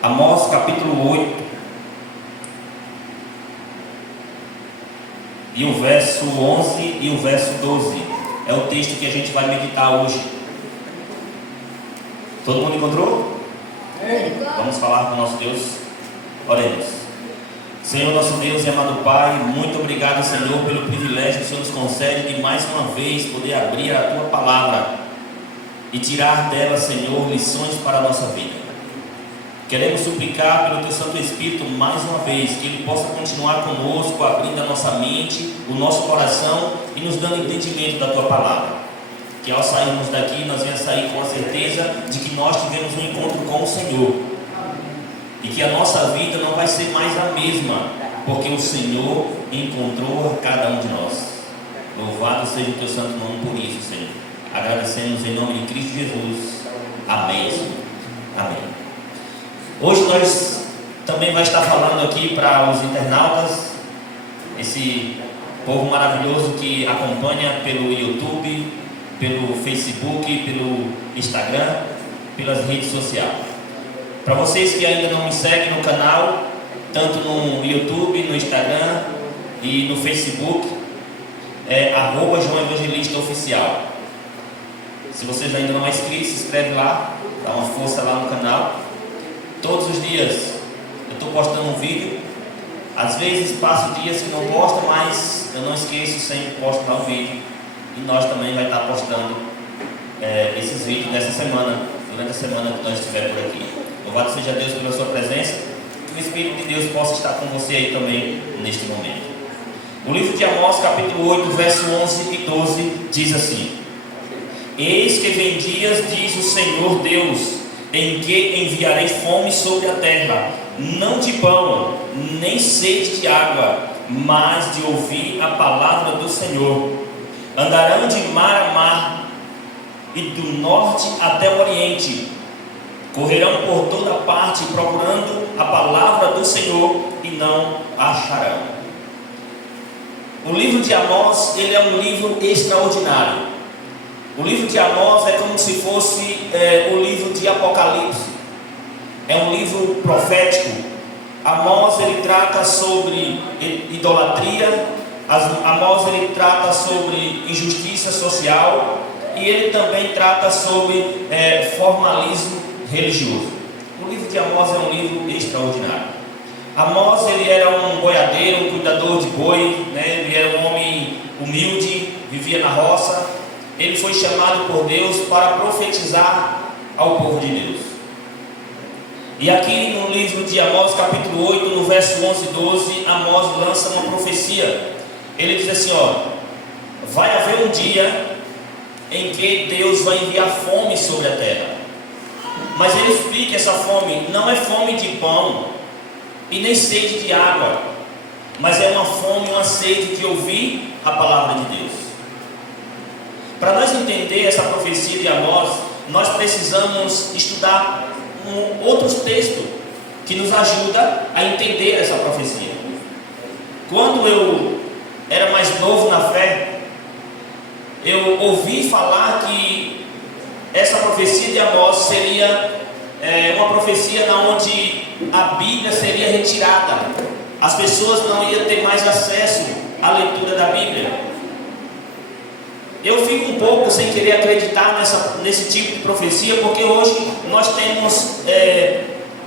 Amós capítulo 8 e o verso 11 e o verso 12 é o texto que a gente vai meditar hoje. Todo mundo encontrou? Vamos falar com o nosso Deus. Oremos. Senhor, nosso Deus e amado Pai, muito obrigado, Senhor, pelo privilégio que o Senhor nos concede de mais uma vez poder abrir a Tua Palavra e tirar dela, Senhor, lições para a nossa vida. Queremos suplicar pelo Teu Santo Espírito mais uma vez que Ele possa continuar conosco, abrindo a nossa mente, o nosso coração e nos dando entendimento da Tua Palavra. Que ao sairmos daqui nós venhamos sair com a certeza de que nós tivemos um encontro com o Senhor e que a nossa vida não vai ser mais a mesma, porque o Senhor encontrou a cada um de nós. Louvado seja o Teu santo nome por isso, Senhor. Agradecemos em nome de Cristo Jesus. Amém, Senhor. Amém. Hoje nós também vai estar falando aqui para os internautas, esse povo maravilhoso que acompanha pelo YouTube, pelo Facebook, pelo Instagram, pelas redes sociais. Para vocês que ainda não me seguem no canal, tanto no YouTube, no Instagram e no Facebook, é @João Evangelista Oficial. Se vocês ainda não é inscrito, se inscreve lá, dá uma força lá no canal. Todos os dias eu estou postando um vídeo. Às vezes passo dias que não posto, mas eu não esqueço, sempre posto lá um vídeo. E nós também vai estar postando esses vídeos nessa semana, durante a semana que nós estiver por aqui. Louvado seja Deus pela sua presença. Que o Espírito de Deus possa estar com você aí também neste momento. O livro de Amós, capítulo 8, verso 11 e 12 diz assim: Eis que vem dias, diz o Senhor Deus, em que enviarei fome sobre a terra, não de pão, nem sede de água, mas de ouvir a palavra do Senhor. Andarão de mar a mar, e do norte até o oriente. Correrão por toda parte, procurando a palavra do Senhor, e não acharão. O livro de Amós, ele é um livro extraordinário. O livro de Amós é como se fosse o livro de Apocalipse. É um livro profético. Amós, ele trata sobre idolatria. Amós, ele trata sobre injustiça social. E ele também trata sobre formalismo religioso. O livro de Amós é um livro extraordinário. Amós, ele era um boiadeiro, um cuidador de boi, né? Ele era um homem humilde, vivia na roça. Ele foi chamado por Deus para profetizar ao povo de Deus. E aqui no livro de Amós, capítulo 8, no verso 11 e 12, Amós lança uma profecia. Ele diz assim, vai haver um dia em que Deus vai enviar fome sobre a terra. Mas ele explica essa fome, não é fome de pão e nem sede de água, mas é uma fome, uma sede de ouvir a palavra de Deus. Para nós entender essa profecia de Amós, nós precisamos estudar outros textos que nos ajudam a entender essa profecia. Quando eu era mais novo na fé, eu ouvi falar que essa profecia de Amós seria uma profecia onde a Bíblia seria retirada. As pessoas não iam ter mais acesso à leitura da Bíblia. Eu fico um pouco sem querer acreditar nesse tipo de profecia, porque hoje nós temos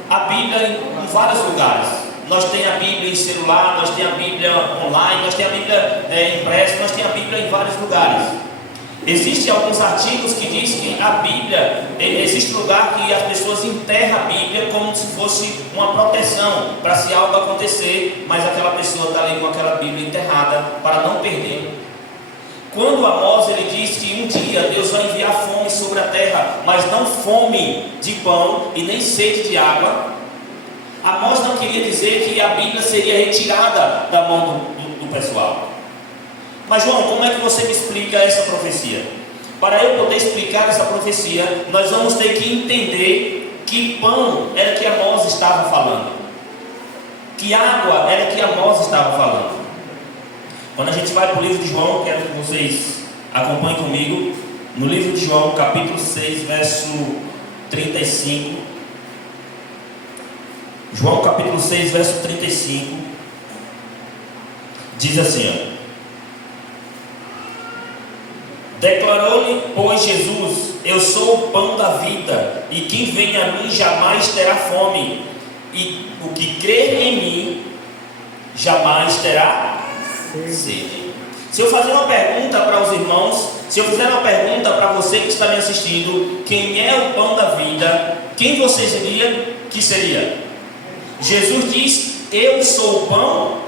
a Bíblia em vários lugares. Nós temos a Bíblia em celular, nós temos a Bíblia online, nós temos a Bíblia impressa, nós temos a Bíblia em vários lugares. Existem alguns artigos que dizem que a Bíblia, existe lugar que as pessoas enterram a Bíblia como se fosse uma proteção para se algo acontecer, mas aquela pessoa está ali com aquela Bíblia enterrada para não perder. Quando Amós ele diz que um dia Deus vai enviar fome sobre a terra, mas não fome de pão e nem sede de água, Amós não queria dizer que a Bíblia seria retirada da mão do pessoal. Mas João, como é que você me explica essa profecia? Para eu poder explicar essa profecia, nós vamos ter que entender que pão era que Amós estava falando, que água era que Amós estava falando. Quando a gente vai para o livro de João, quero que vocês acompanhem comigo, no livro de João, capítulo 6, verso 35. João capítulo 6, verso 35, diz assim, ó: declarou-lhe, pois, Jesus: eu sou o pão da vida, e quem vem a mim jamais terá fome, e o que crer em mim jamais terá sede. Se eu fazer uma pergunta para os irmãos, se eu fizer uma pergunta para você que está me assistindo, quem é o pão da vida, quem você diria que seria? Jesus diz: eu sou o pão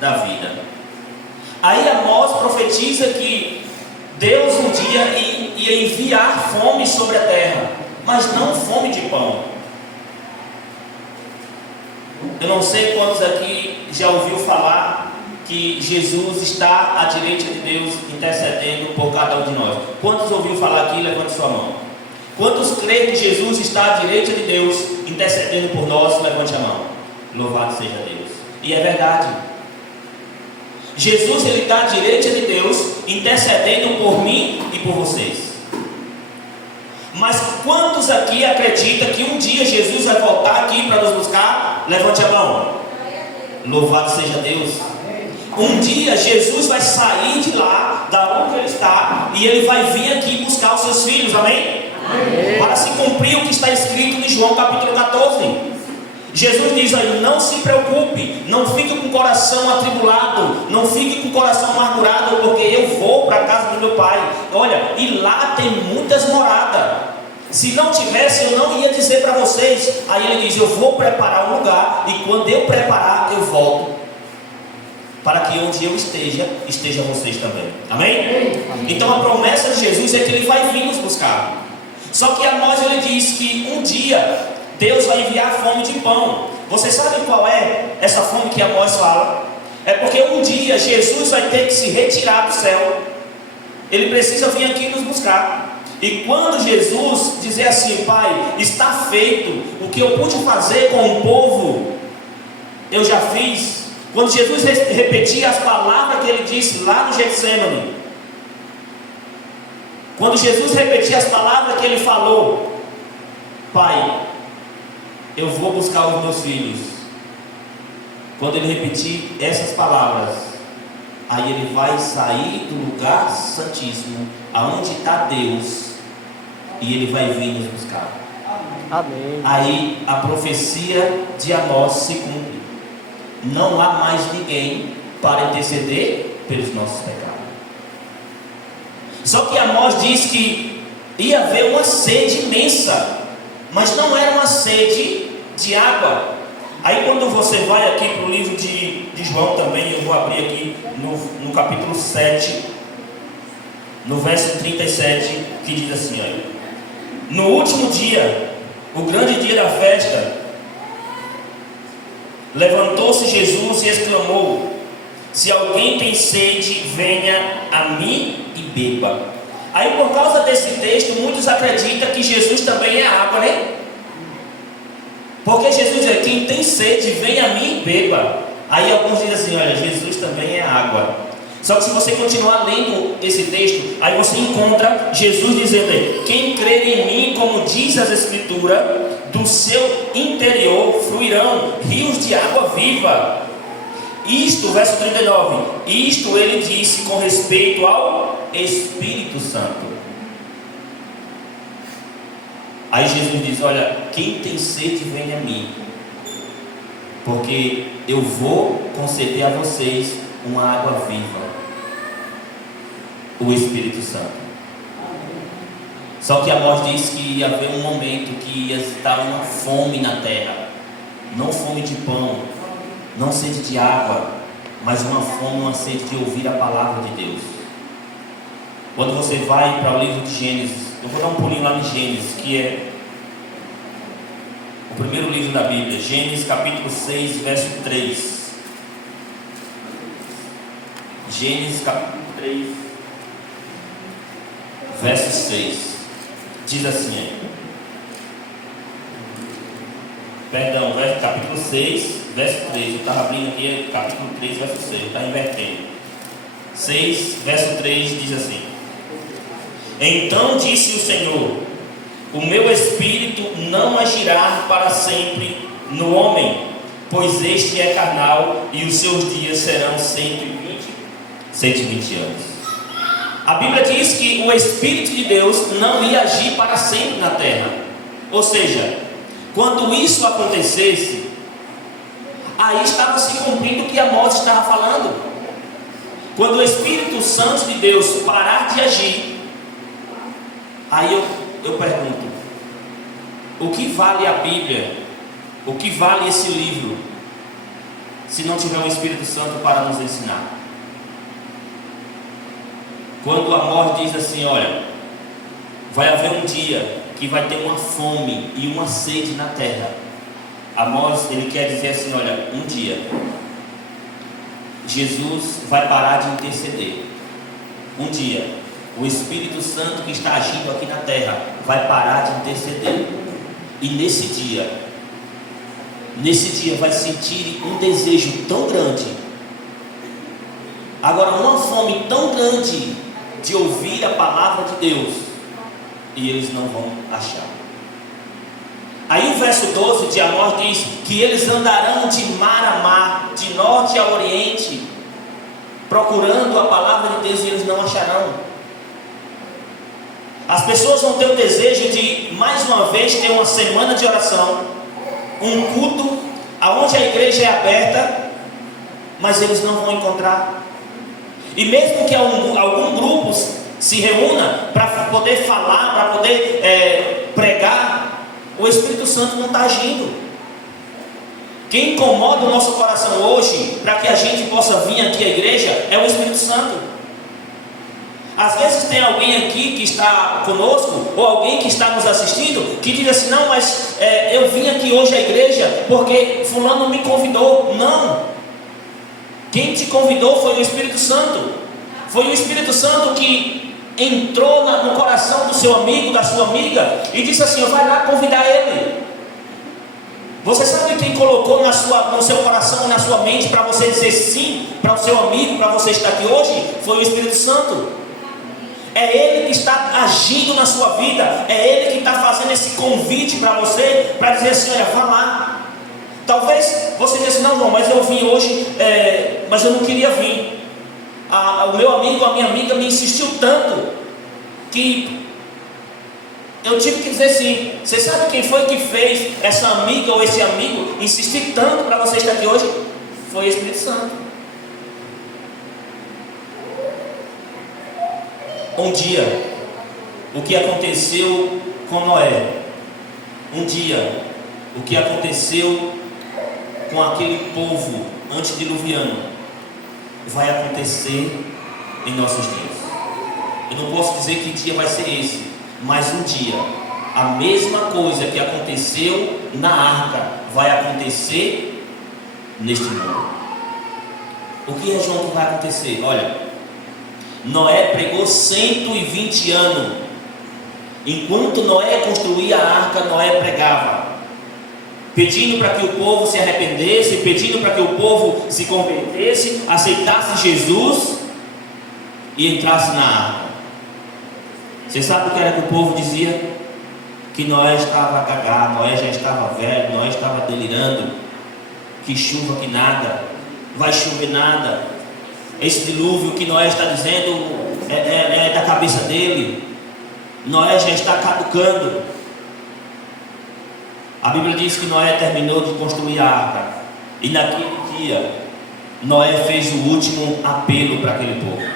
da vida. Aí Amós profetiza que Deus um dia ia enviar fome sobre a terra, mas não fome de pão. Eu não sei quantos aqui já ouviu falar que Jesus está à direita de Deus intercedendo por cada um de nós. Quantos ouviu falar aqui? Levante sua mão. Quantos creem que Jesus está à direita de Deus intercedendo por nós? Levante a mão. Louvado seja Deus. E é verdade. Jesus, ele está à direita de Deus intercedendo por mim e por vocês. Mas quantos aqui acreditam que um dia Jesus vai voltar aqui para nos buscar? Levante a mão. Louvado seja Deus. Um dia Jesus vai sair de lá, da onde ele está, e ele vai vir aqui buscar os seus filhos, amém? Amém. Para se cumprir o que está escrito em João capítulo 14. Jesus diz aí: não se preocupe, não fique com o coração atribulado, não fique com o coração amargurado, porque eu vou para a casa do meu pai. Olha, e lá tem muitas moradas. Se não tivesse, eu não ia dizer para vocês. Aí ele diz: eu vou preparar um lugar, e quando eu preparar, eu volto, para que onde eu esteja vocês também. Amém? Então a promessa de Jesus é que ele vai vir nos buscar. Só que Amós, ele diz que um dia Deus vai enviar fome de pão. Você sabe qual é essa fome que Amós fala? É porque um dia Jesus vai ter que se retirar do céu. Ele precisa vir aqui nos buscar. E quando Jesus dizer assim: Pai, está feito, o que eu pude fazer com o povo, eu já fiz. Quando Jesus repetia as palavras que ele disse lá no Getsemane, quando Jesus repetia as palavras que ele falou: Pai, eu vou buscar os meus filhos. Quando ele repetir essas palavras, aí ele vai sair do lugar santíssimo, aonde está Deus, e ele vai vir nos buscar. Amém. Aí a profecia de Amós se cumpre. Não há mais ninguém para interceder pelos nossos pecados. Só que Amós diz que ia haver uma sede imensa, mas não era uma sede de água. Aí quando você vai aqui para o livro de João também, eu vou abrir aqui no capítulo 7, no verso 37, que diz assim: olha, no último dia, o grande dia da festa, levantou-se Jesus e exclamou: se alguém tem sede, venha a mim e beba. Aí por causa desse texto, muitos acreditam que Jesus também é água, né? Porque Jesus diz: quem tem sede, venha a mim e beba. Aí alguns dizem assim: olha, Jesus também é água. Só que se você continuar lendo esse texto, aí você encontra Jesus dizendo: quem crer em mim, como diz as Escrituras, do seu interior fluirão rios de água viva. Isto, verso 39, isto ele disse com respeito ao Espírito Santo. Aí Jesus diz: olha, quem tem sede, venha a mim, porque eu vou conceder a vocês uma água viva, o Espírito Santo. Só que Amós diz que ia haver um momento que ia estar uma fome na terra. Não fome de pão, não sede de água, mas uma fome, uma sede de ouvir a palavra de Deus. Quando você vai para o livro de Gênesis, eu vou dar um pulinho lá em Gênesis, que é o primeiro livro da Bíblia, Gênesis capítulo 6, verso 3. Gênesis capítulo 3, verso 6. Diz assim aí. Perdão, capítulo 6, verso 3. Eu estava abrindo aqui, capítulo 3, verso 6. Eu estava invertendo. 6, verso 3 diz assim: então disse o Senhor: o meu espírito não agirá para sempre no homem, pois este é carnal e os seus dias serão 120 anos. A Bíblia diz que o Espírito de Deus não ia agir para sempre na terra. Ou seja, quando isso acontecesse, aí estava se cumprindo o que Amós estava falando. Quando o Espírito Santo de Deus parar de agir, aí eu pergunto: o que vale a Bíblia? O que vale esse livro, se não tiver o Espírito Santo para nos ensinar? Quando Amós diz assim: olha, vai haver um dia que vai ter uma fome e uma sede na terra. Amós, ele quer dizer assim: olha, um dia Jesus vai parar de interceder. Um dia o Espírito Santo que está agindo aqui na terra vai parar de interceder. E nesse dia vai sentir um desejo tão grande, agora uma fome tão grande de ouvir a palavra de Deus, e eles não vão achar. Aí o verso 12 de Amós diz que eles andarão de mar a mar, de norte a oriente, procurando a palavra de Deus, e eles não acharão. As pessoas vão ter o desejo de mais uma vez ter uma semana de oração, um culto aonde a igreja é aberta, mas eles não vão encontrar. E mesmo que algum grupo se reúna para poder falar, para poder pregar, o Espírito Santo não está agindo. Quem incomoda o nosso coração hoje, para que a gente possa vir aqui à igreja, é o Espírito Santo. Às vezes tem alguém aqui que está conosco, ou alguém que está nos assistindo, que diz assim: não, mas eu vim aqui hoje à igreja porque fulano me convidou. Não, quem te convidou foi o Espírito Santo. Foi o Espírito Santo que entrou no coração do seu amigo, da sua amiga, e disse assim: vai lá convidar ele. Você sabe quem colocou no seu coração e na sua mente para você dizer sim para o seu amigo, para você estar aqui hoje? Foi o Espírito Santo. É Ele que está agindo na sua vida. É Ele que está fazendo esse convite para você, para dizer assim: olha, vá lá. Talvez você diga assim: não, João, mas eu vim hoje, mas eu não queria vir. O meu amigo, a minha amiga me insistiu tanto que eu tive que dizer sim. Você sabe quem foi que fez essa amiga ou esse amigo insistir tanto para você estar aqui hoje? Foi o Espírito Santo. Um dia, o que aconteceu com Noé, um dia, o que aconteceu com aquele povo antediluviano, vai acontecer em nossos dias. Eu não posso dizer que dia vai ser esse, mas um dia, a mesma coisa que aconteceu na arca, vai acontecer neste mundo. O que é, João, que vai acontecer? Olha, Noé pregou 120 anos. Enquanto Noé construía a arca, Noé pregava, pedindo para que o povo se arrependesse, pedindo para que o povo se convertesse, aceitasse Jesus e entrasse na arca. Você sabe o que era que o povo dizia? Que Noé estava cagado, Noé já estava velho, Noé estava delirando, que chuva que nada, vai chover nada. Esse dilúvio que Noé está dizendo é da cabeça dele. Noé já está caducando. A Bíblia diz que Noé terminou de construir a arca, e naquele dia Noé fez o último apelo para aquele povo.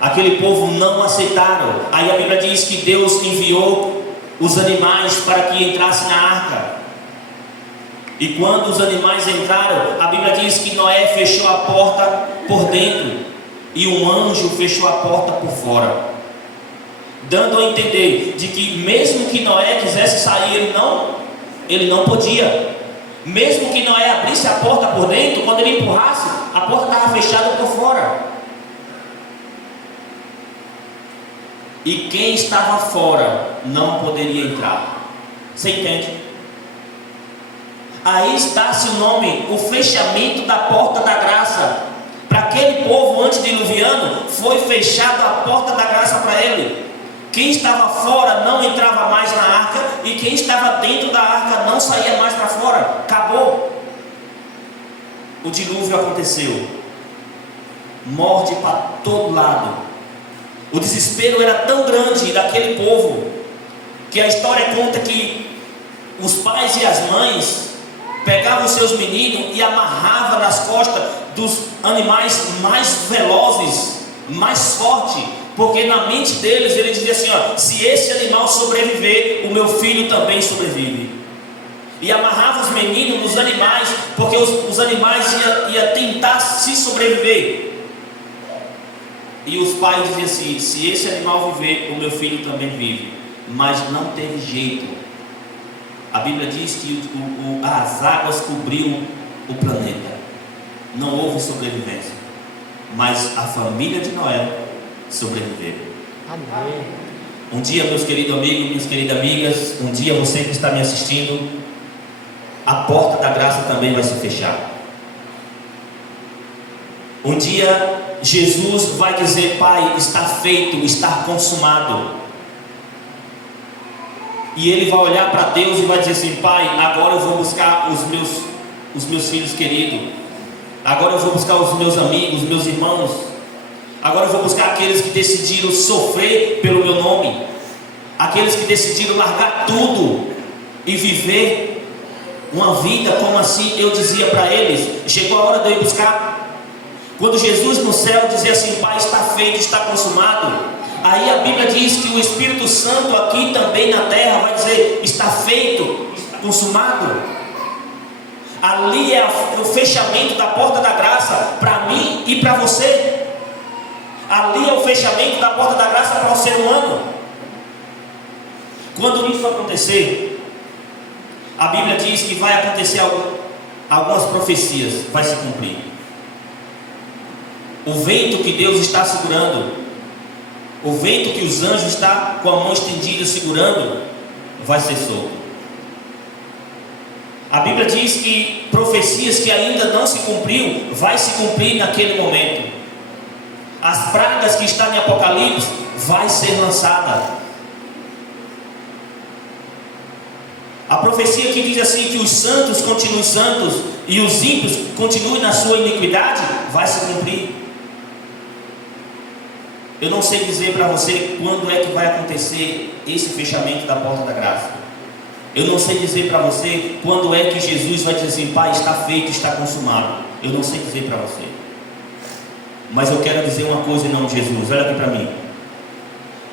Aquele povo não aceitaram. Aí a Bíblia diz que Deus enviou os animais para que entrassem na arca. E quando os animais entraram, a Bíblia diz que Noé fechou a porta por dentro e um anjo fechou a porta por fora, dando a entender de que mesmo que Noé quisesse sair, ele não podia. Mesmo que Noé abrisse a porta por dentro, quando ele empurrasse, a porta estava fechada por fora. E quem estava fora não poderia entrar. Você entende? Aí está seu nome, o fechamento da porta da graça. Para aquele povo antediluviano, foi fechada a porta da graça para ele. Quem estava fora não entrava mais na arca, e quem estava dentro da arca não saía mais para fora. Acabou. O dilúvio aconteceu. Morte para todo lado. O desespero era tão grande daquele povo, que a história conta que os pais e as mães pegavam os seus meninos e amarravam nas costas dos animais mais velozes, mais fortes, porque na mente deles ele dizia assim: ó, se esse animal sobreviver, o meu filho também sobrevive. E amarrava os meninos nos animais, porque os animais iam tentar se sobreviver. E os pais diziam assim: se esse animal viver, o meu filho também vive. Mas não teve jeito. A Bíblia diz que as águas cobriam o planeta. Não houve sobrevivência. Mas a família de Noé sobreviveu. Amém. Um dia, meus queridos amigos, minhas queridas amigas, um dia você que está me assistindo, a porta da graça também vai se fechar. Um dia Jesus vai dizer: Pai, está feito, está consumado. E ele vai olhar para Deus e vai dizer assim: Pai, agora eu vou buscar os meus filhos queridos. Agora eu vou buscar os meus amigos, meus irmãos. Agora eu vou buscar aqueles que decidiram sofrer pelo meu nome. Aqueles que decidiram largar tudo e viver uma vida como assim eu dizia para eles. Chegou a hora de eu ir buscar. Quando Jesus no céu dizia assim: Pai, está feito, está consumado. Aí a Bíblia diz que o Espírito Santo aqui também na terra vai dizer: está feito, está consumado. Ali é o fechamento da porta da graça para mim e para você. Ali é o fechamento da porta da graça para o ser humano. Quando isso acontecer, a Bíblia diz que vai acontecer algumas profecias, vai se cumprir. O vento que Deus está segurando, o vento que os anjos estão com a mão estendida segurando, vai ser solto. A Bíblia diz que profecias que ainda não se cumpriu, vai se cumprir naquele momento. As pragas que estão em Apocalipse, vai ser lançada. A profecia que diz assim que os santos continuem santos e os ímpios continuem na sua iniquidade, vai se cumprir. Eu não sei dizer para você quando é que vai acontecer esse fechamento da porta da graça. Eu não sei dizer para você quando é que Jesus vai dizer assim: Pai, está feito, está consumado. Eu não sei dizer para você. Mas eu quero dizer uma coisa em nome de Jesus. Olha aqui para mim.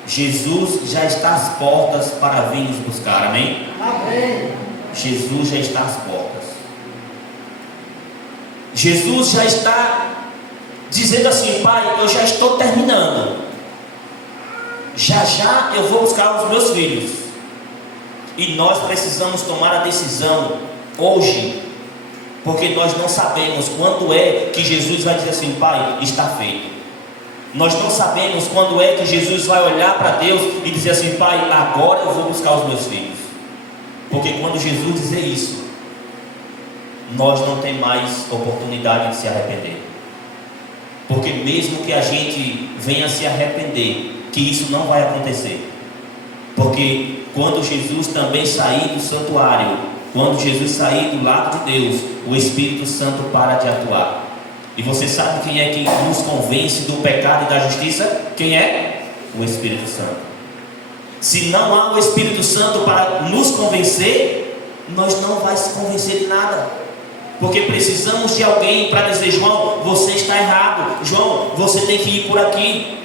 Jesus já está às portas para vir nos buscar. Amém? Amém. Jesus já está às portas. Jesus já está dizendo assim: Pai, eu já estou terminando. Já já eu vou buscar os meus filhos. E nós precisamos tomar a decisão hoje, porque nós não sabemos quando é que Jesus vai dizer assim: Pai, está feito. Nós não sabemos quando é que Jesus vai olhar para Deus e dizer assim: Pai, agora eu vou buscar os meus filhos. Porque quando Jesus dizer isso, nós não temos mais oportunidade de se arrepender. Porque mesmo que a gente venha se arrepender, que isso não vai acontecer. Porque quando Jesus também sair do santuário, quando Jesus sair do lado de Deus, o Espírito Santo para de atuar. E você sabe quem é que nos convence do pecado e da justiça? Quem é? O Espírito Santo. Se não há o Espírito Santo para nos convencer, nós não vamos se convencer de nada. Porque precisamos de alguém para dizer: João, você está errado. João, você tem que ir por aqui.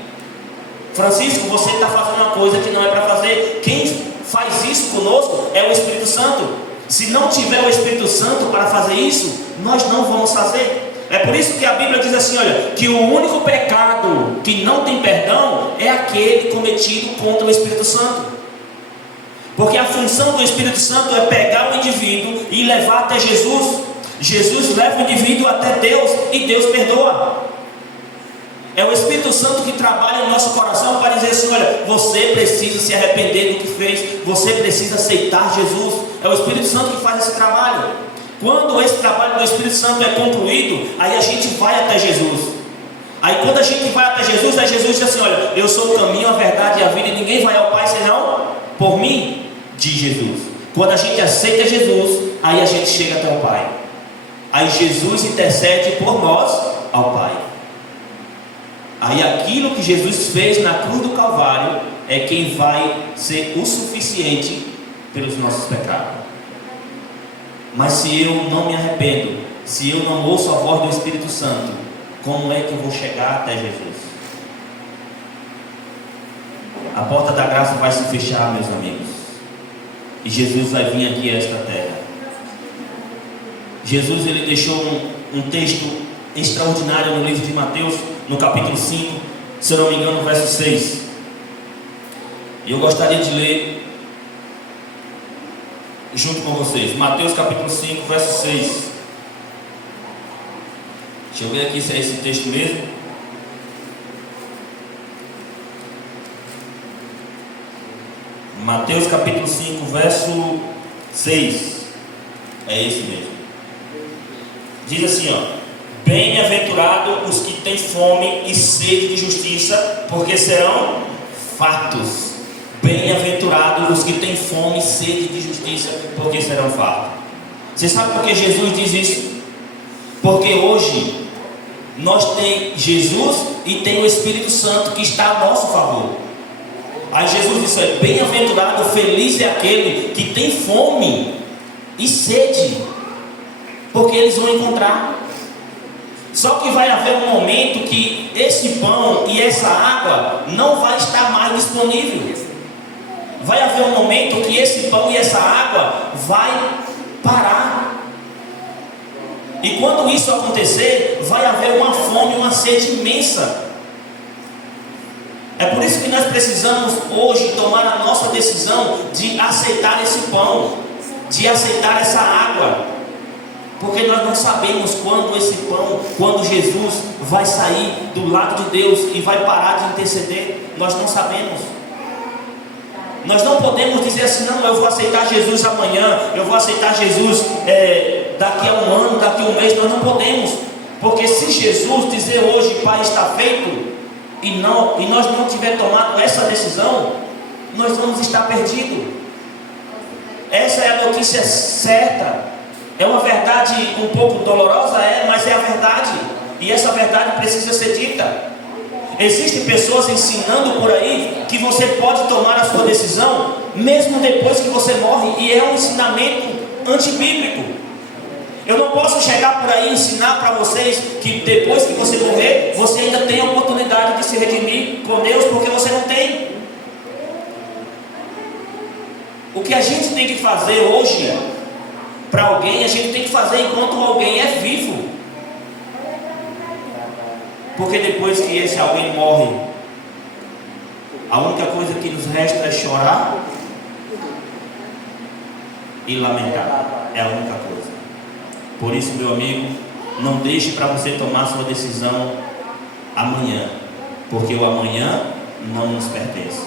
Francisco, você está fazendo uma coisa que não é para fazer. Quem faz isso conosco é o Espírito Santo. Se não tiver o Espírito Santo para fazer isso, nós não vamos fazer. É por isso que a Bíblia diz assim: olha, que o único pecado que não tem perdão é aquele cometido contra o Espírito Santo. Porque a função do Espírito Santo é pegar o indivíduo e levar até Jesus. Jesus leva o indivíduo até Deus e Deus perdoa. É o Espírito Santo que trabalha em nosso coração para dizer assim: olha, você precisa se arrepender do que fez, você precisa aceitar Jesus. É o Espírito Santo que faz esse trabalho. Quando esse trabalho do Espírito Santo é concluído, aí a gente vai até Jesus. Aí quando a gente vai até Jesus, aí Jesus diz assim: olha, eu sou o caminho, a verdade e a vida, e ninguém vai ao Pai senão por mim, diz Jesus. Quando a gente aceita Jesus, aí a gente chega até o Pai. Aí Jesus intercede por nós ao Pai. Aí aquilo que Jesus fez na cruz do Calvário é quem vai ser o suficiente pelos nossos pecados. Mas se eu não me arrependo, se eu não ouço a voz do Espírito Santo, como é que eu vou chegar até Jesus? A porta da graça vai se fechar, meus amigos, e Jesus vai vir aqui a esta terra. Jesus, ele deixou um texto extraordinário no livro de Mateus, no capítulo 5, se eu não me engano, no verso 6. E eu gostaria de ler junto com vocês. Mateus capítulo 5, verso 6. Deixa eu ver aqui se é esse texto mesmo. Mateus capítulo 5, verso 6. É esse mesmo. Diz assim, ó: bem-aventurado os que têm fome e sede de justiça, porque serão fartos. Bem-aventurados os que têm fome e sede de justiça, porque serão fartos. Você sabe por que Jesus diz isso? Porque hoje nós temos Jesus e tem o Espírito Santo que está a nosso favor. Aí Jesus disse: bem-aventurado, feliz é aquele que tem fome e sede, porque eles vão encontrar. Só que vai haver um momento que esse pão e essa água não vai estar mais disponível. Vai haver um momento que esse pão e essa água vai parar. E quando isso acontecer, vai haver uma fome, uma sede imensa. É por isso que nós precisamos hoje tomar a nossa decisão de aceitar esse pão, de aceitar essa água, porque nós não sabemos quando esse pão, quando Jesus vai sair do lado de Deus e vai parar de interceder. Nós não sabemos. Nós não podemos dizer assim: não, eu vou aceitar Jesus amanhã, eu vou aceitar Jesus daqui a um ano, daqui a um mês. Nós não podemos, porque se Jesus dizer hoje: Pai, está feito, e nós não tiver tomado essa decisão, nós vamos estar perdidos. Essa é a notícia certa. É uma verdade um pouco dolorosa, mas é a verdade, e essa verdade precisa ser dita. Existem pessoas ensinando por aí que você pode tomar a sua decisão mesmo depois que você morre, e é um ensinamento antibíblico. Eu não posso chegar por aí e ensinar para vocês que depois que você morrer, você ainda tem a oportunidade de se redimir com Deus, porque você não tem. O que a gente tem que fazer hoje para alguém, a gente tem que fazer enquanto alguém é vivo. Porque depois que esse alguém morre, a única coisa que nos resta é chorar e lamentar. É a única coisa. Por isso, meu amigo, não deixe para você tomar sua decisão amanhã, porque o amanhã não nos pertence.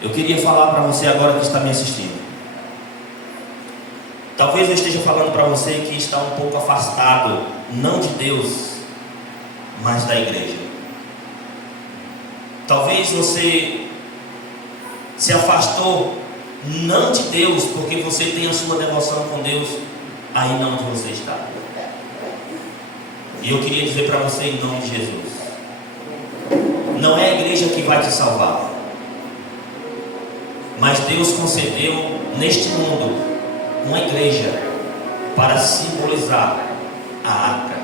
Eu queria falar para você agora que está me assistindo. Talvez eu esteja falando para você que está um pouco afastado, não de Deus, mas da igreja. Talvez você se afastou não de Deus, porque você tem a sua devoção com Deus aí não onde você está. E eu queria dizer para você em nome de Jesus: não é a igreja que vai te salvar, mas Deus concedeu neste mundo uma igreja para simbolizar a arca.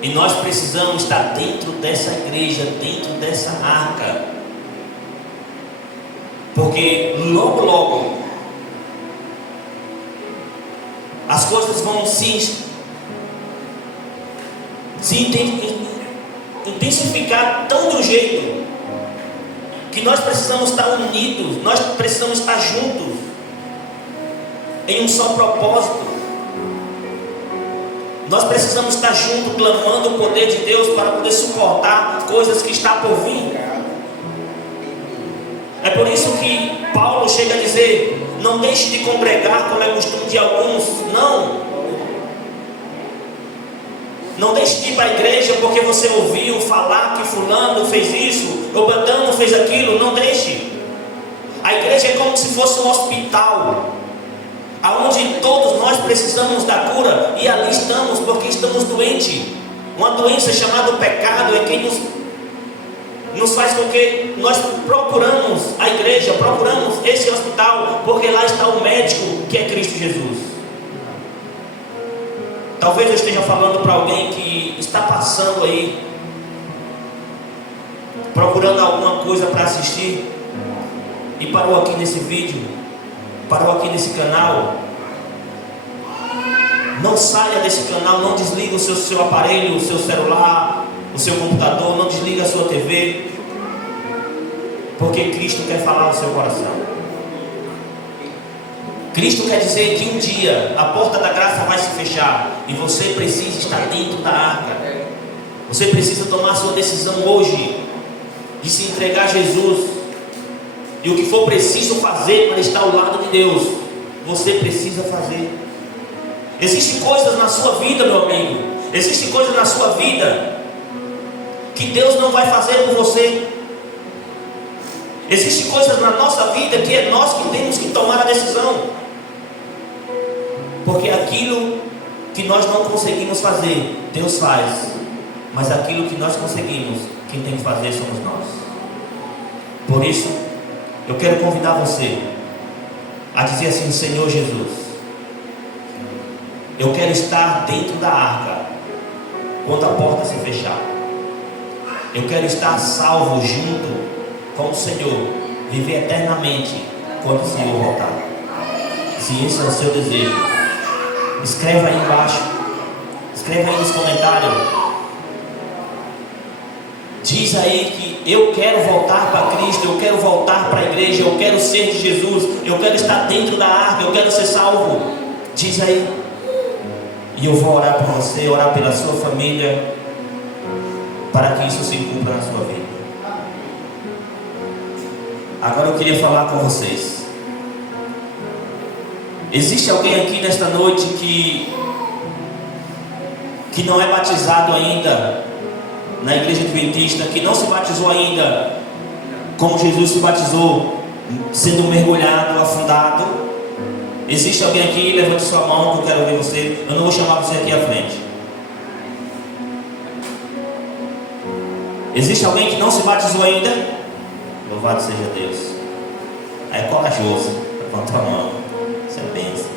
E nós precisamos estar dentro dessa igreja, dentro dessa arca, porque logo logo as coisas vão se intensificar tão de um jeito que nós precisamos estar unidos, nós precisamos estar juntos em um só propósito. Nós precisamos estar juntos clamando o poder de Deus para poder suportar coisas que está por vir. É por isso que Paulo chega a dizer: não deixe de congregar como é costume de alguns. Não. Não deixe de ir para a igreja porque você ouviu falar que fulano fez isso, ou Beltrano fez aquilo. Não deixe. A igreja é como se fosse um hospital, aonde todos nós precisamos da cura, e ali estamos porque estamos doentes. Uma doença chamada pecado é quem nos faz com que nós procuramos a igreja, procuramos esse hospital, porque lá está o médico que é Cristo Jesus. Talvez eu esteja falando para alguém que está passando aí, procurando alguma coisa para assistir, e parou aqui nesse vídeo, parou aqui nesse canal. Não saia desse canal, não desliga o seu aparelho, o seu celular, o seu computador, não desliga a sua TV, porque Cristo quer falar ao seu coração. Cristo quer dizer que um dia a porta da graça vai se fechar e você precisa estar dentro da arca. Você precisa tomar a sua decisão hoje de se entregar a Jesus, e o que for preciso fazer para estar ao lado de Deus, você precisa fazer. Existem coisas na sua vida, meu amigo, existem coisas na sua vida que Deus não vai fazer por você. Existem coisas na nossa vida que é nós que temos que tomar a decisão, porque aquilo que nós não conseguimos fazer, Deus faz, mas aquilo que nós conseguimos, quem tem que fazer somos nós. Por isso, eu quero convidar você a dizer assim: Senhor Jesus, eu quero estar dentro da arca quando a porta se fechar. Eu quero estar salvo junto com o Senhor, viver eternamente quando o Senhor voltar. Se esse é o seu desejo, escreva aí embaixo, escreva aí nos comentários. Diz aí que eu quero voltar para Cristo, eu quero voltar para a igreja, eu quero ser de Jesus, eu quero estar dentro da arca, eu quero ser salvo. Diz aí, e eu vou orar por você, orar pela sua família, para que isso se cumpra na sua vida. Agora eu queria falar com vocês. Existe alguém aqui nesta noite que não é batizado ainda na igreja adventista, que não se batizou ainda como Jesus se batizou, sendo mergulhado, afundado? Existe alguém aqui? Levante sua mão que eu quero ver você. Eu não vou chamar você aqui à frente. Existe alguém que não se batizou ainda? Louvado seja Deus. É corajoso. Levanta a mão. Isso é bênção.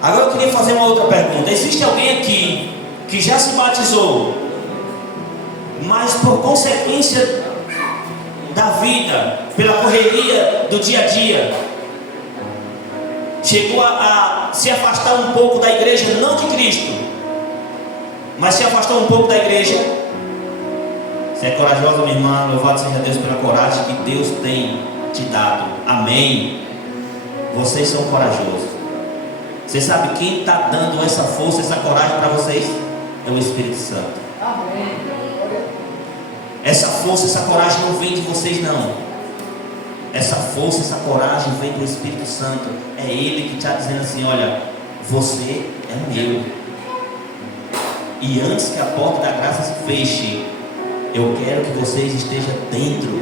Agora eu queria fazer uma outra pergunta. Existe alguém aqui que já se batizou, mas por consequência da vida, pela correria do dia a dia, chegou a se afastar um pouco da igreja, não de Cristo, mas se afastou um pouco da igreja? Você é corajosa, minha irmã. Louvado seja Deus pela coragem que Deus tem te dado. Amém. Vocês são corajosos. Você sabe quem está dando essa força, essa coragem para vocês? É o Espírito Santo. Amém. Essa força, essa coragem não vem de vocês, não. Essa força, essa coragem vem do Espírito Santo. É Ele que está dizendo assim: olha, você é meu. E antes que a porta da graça se feche, eu quero que vocês estejam dentro,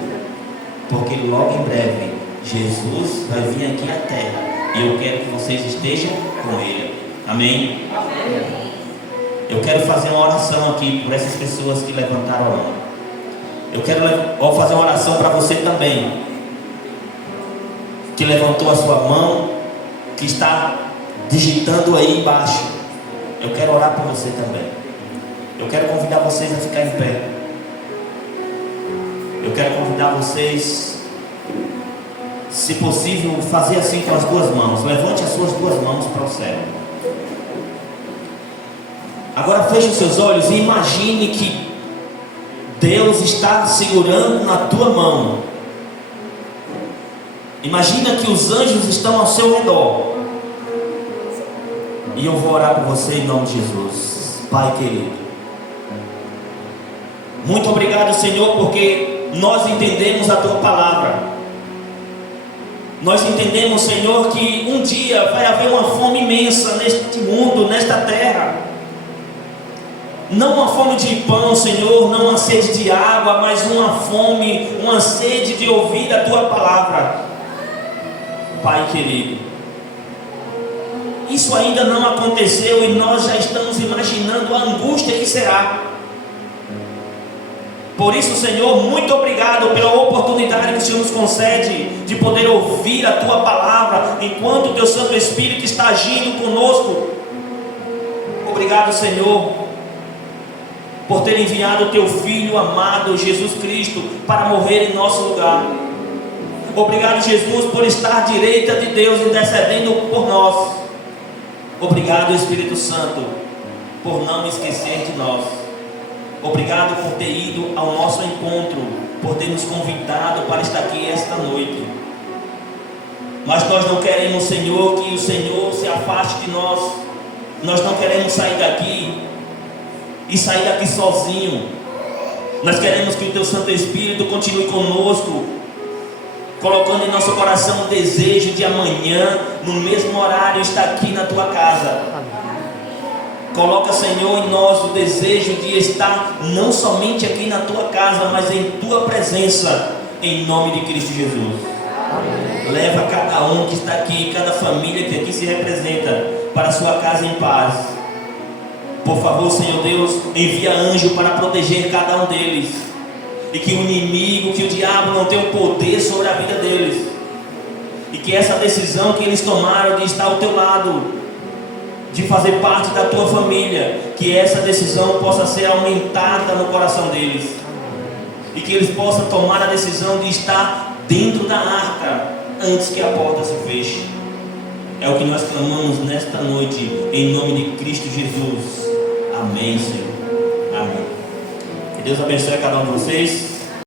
porque logo em breve Jesus vai vir aqui à terra, e eu quero que vocês estejam com Ele. Amém? Amém. Eu quero fazer uma oração aqui por essas pessoas que levantaram a mão. Eu quero fazer uma oração para você também, que levantou a sua mão, que está digitando aí embaixo. Eu quero orar por você também. Eu quero convidar vocês a ficar em pé. Eu quero convidar vocês, se possível, fazer assim com as duas mãos. Levante as suas duas mãos para o céu. Agora feche os seus olhos e imagine que Deus está segurando na tua mão. Imagina que os anjos estão ao seu redor. E eu vou orar por você em nome de Jesus. Pai querido, muito obrigado, Senhor, porque nós entendemos a tua palavra. Nós entendemos, Senhor, que um dia vai haver uma fome imensa neste mundo, nesta terra. Não uma fome de pão, Senhor, não uma sede de água, mas uma fome, uma sede de ouvir a Tua palavra. Pai querido, isso ainda não aconteceu e nós já estamos imaginando a angústia que será. Por isso, Senhor, muito obrigado pela oportunidade que o Senhor nos concede de poder ouvir a Tua palavra enquanto o Teu Santo Espírito está agindo conosco. Obrigado, Senhor, por ter enviado o Teu Filho amado, Jesus Cristo, para morrer em nosso lugar. Obrigado, Jesus, por estar à direita de Deus, intercedendo por nós. Obrigado, Espírito Santo, por não esquecer de nós. Obrigado por ter ido ao nosso encontro, por ter nos convidado para estar aqui esta noite. Mas nós não queremos, Senhor, que o Senhor se afaste de nós. Nós não queremos sair daqui e sair daqui sozinho. Nós queremos que o Teu Santo Espírito continue conosco, colocando em nosso coração o desejo de amanhã, no mesmo horário, estar aqui na Tua casa. Coloca, Senhor, em nós o desejo de estar não somente aqui na Tua casa, mas em Tua presença, em nome de Cristo Jesus. Amém. Leva cada um que está aqui, cada família que aqui se representa, para a sua casa em paz. Por favor, Senhor Deus, envia anjo para proteger cada um deles, e que o inimigo, que o diabo não tenha o poder sobre a vida deles, e que essa decisão que eles tomaram de estar ao Teu lado, de fazer parte da Tua família, que essa decisão possa ser aumentada no coração deles, e que eles possam tomar a decisão de estar dentro da arca antes que a porta se feche. É o que nós clamamos nesta noite, em nome de Cristo Jesus. Amém, Senhor. Amém. Que Deus abençoe a cada um de vocês.